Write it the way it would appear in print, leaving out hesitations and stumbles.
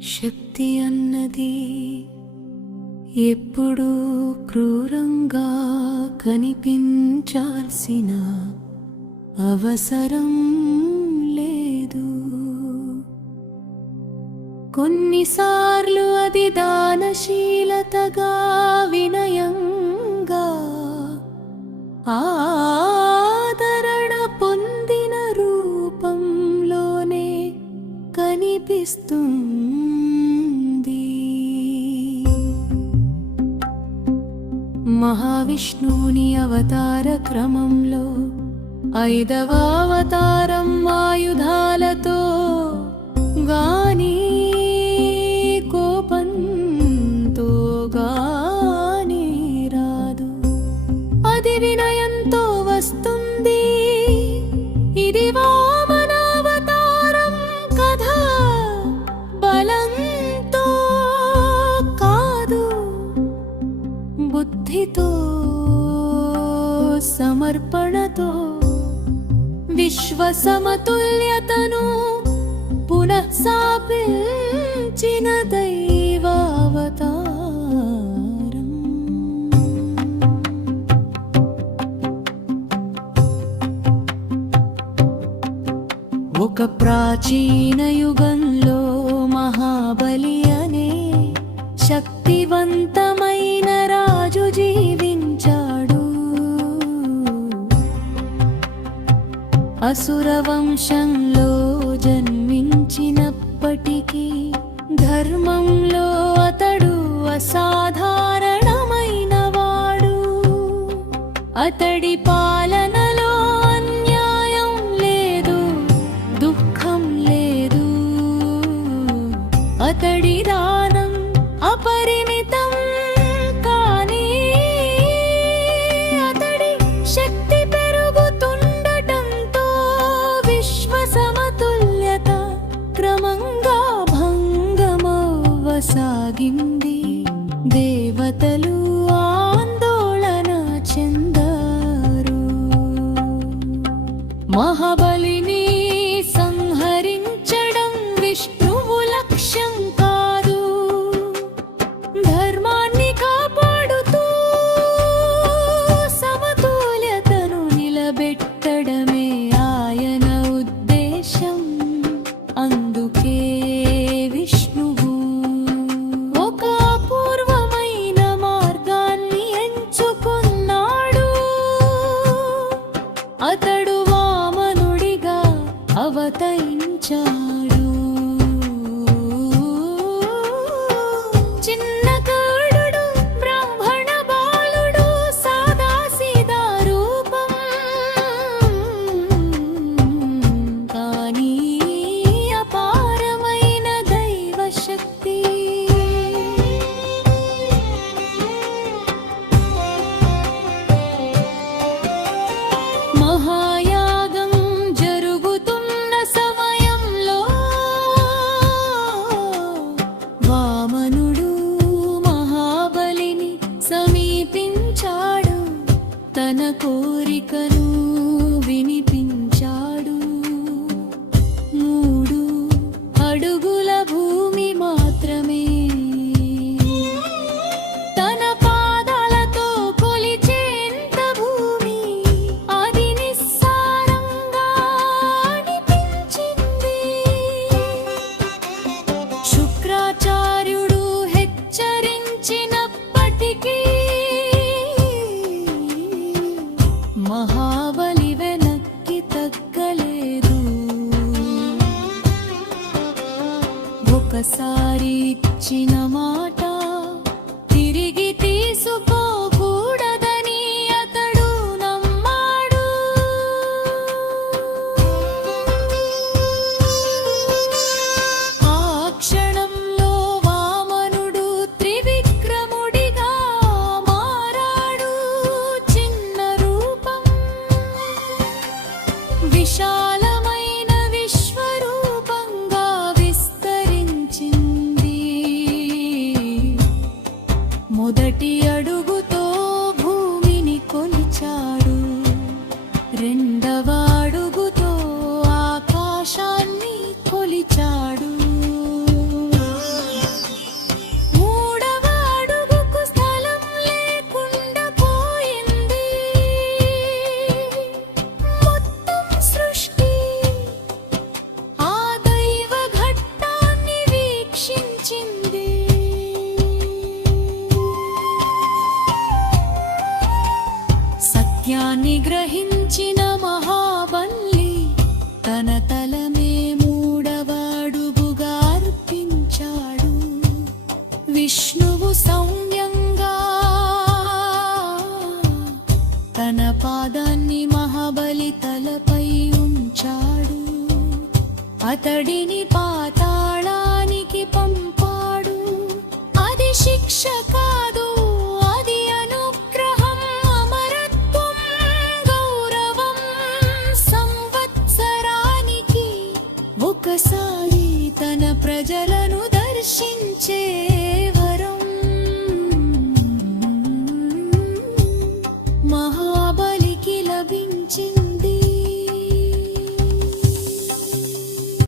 శక్తి అన్నది ఎప్పుడూ క్రూరంగా కనిపించాల్సిన అవసరం లేదు. కొన్నిసార్లు అది దానశీలతగా, వినయంగా, ఆదరణ పొందిన రూపంలోనే కనిపిస్తుంది. మహావిష్ణువుని అవతార క్రమంలో 5వ అవతారం ఆయుధాలతో గాని, కోపంతో గాని రాదు. అది వినయంతో వస్తుంది. ఇది వామనావతారం కథ, బలంతో కాదు, బుద్ధితో, సమర్పణతో, విశ్వ సమతుల్యతను పునః స్థాపించిన దైవావతారం. ఒక ప్రాచీన యుగంలో మహాబలి అనే శక్తివంతమైన రాజు జీవించాడు. అసుర వంశంలో జన్మించినప్పటికీ ధర్మంలో అతడు అసాధారణమైన వాడు. అతడి పాలనలో అన్యాయం లేదు, దుఃఖం లేదు. అతడి దానం అపరిమితం, కానీ అతడి శక్తి పెరుగుతుండటంతో విశ్వ సమతుల్యత క్రమంగా భంగమవ్వసాగింది. దేవతలు ఆందోళన చెందారు. మహాబలిని సంహరించడం విష్ణువు లక్ష్యం కాదు, ధర్మాన్ని కాపాడుతూ సమతుల్యతను నిలబెట్టడమే ఆయన ఉద్దేశం. అందుకే విష్ణువు ఒక అపూర్వమైన మార్గాన్ని ఎంచుకున్నాడు. అతడు వామనుడిగా అవతరించాడు. చిన్న కాడుడు, బ్రాహ్మణ బాలుడు, సాదాసీదా రూపం, కానీ అపారమైన దైవశక్తి. మహాయాగం జరుగుతున్న సమయంలో వామనుడు మహాబలిని సమీపించాడు. తన కోరికను వినిపించాడు. 3 అడుగుల భూమి మాత్రమే తన పాదాలతో కొలిచేంత భూమి, అది నిస్సారంగా అనిపించింది. శుక్రాచార్యుడు హెచ్చరించినప్పటికీ మహాబలి వెనక్కి తగ్గలేదు. ఒకసారి ఇచ్చిన మాట తిరిగి తీసుకోకూడదని అతడు నమ్మాడు. ఆ క్షణంలో వామనుడు త్రివిక్రముడిగా మారాడు. చిన్న రూపం విశాలమైన విశ్వరూపంగా విస్తరించింది. మొదటి అడుగుతో భూమిని కొలిచాడు. 2వ అడుగుతో ఆకాశాన్ని కొలిచాడు. దాన్ని గ్రహించిన మహాబలి తన తలమే మూడవ అడుగుగా అర్పించాడు. విష్ణువు సౌమ్యంగా తన పాదాన్ని మహాబలి తలపై ఉంచాడు. అతడిని పాతాళానికి పంపాడు. అది శిక్ష కాదు, అది అనుగ్రహం, అమరత్వం, గౌరవం. సంవత్సరానికి ఒకసారి తన ప్రజలను దర్శించే వరం. మహా